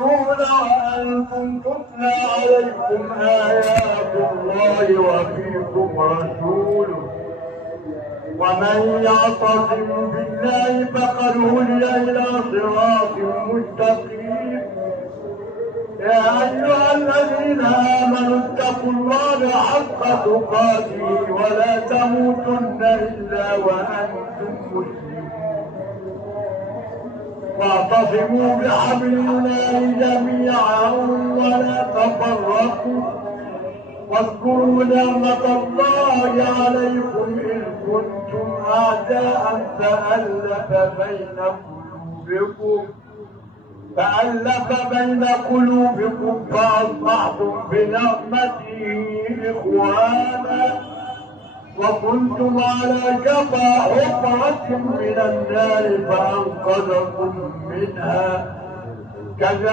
وأنتم تتلى عليكم آيات الله وفيكم رسوله ومن يعتصم بالله فقد هدي إلى صراط مستقيم. يا أيها الذين آمنوا اتقوا الله حق تقاته ولا تموتن إلا وأنتم مسلمون واعتصموا بحبل الله جميعا ولا تفرقوا واذكروا نعمة الله عليكم إذ كنتم أعداء فألف بين قلوبكم فأصبحتم بنعمته إخوانا وكنتم على شفا حفرة من النار فأنقذكم منها كذلك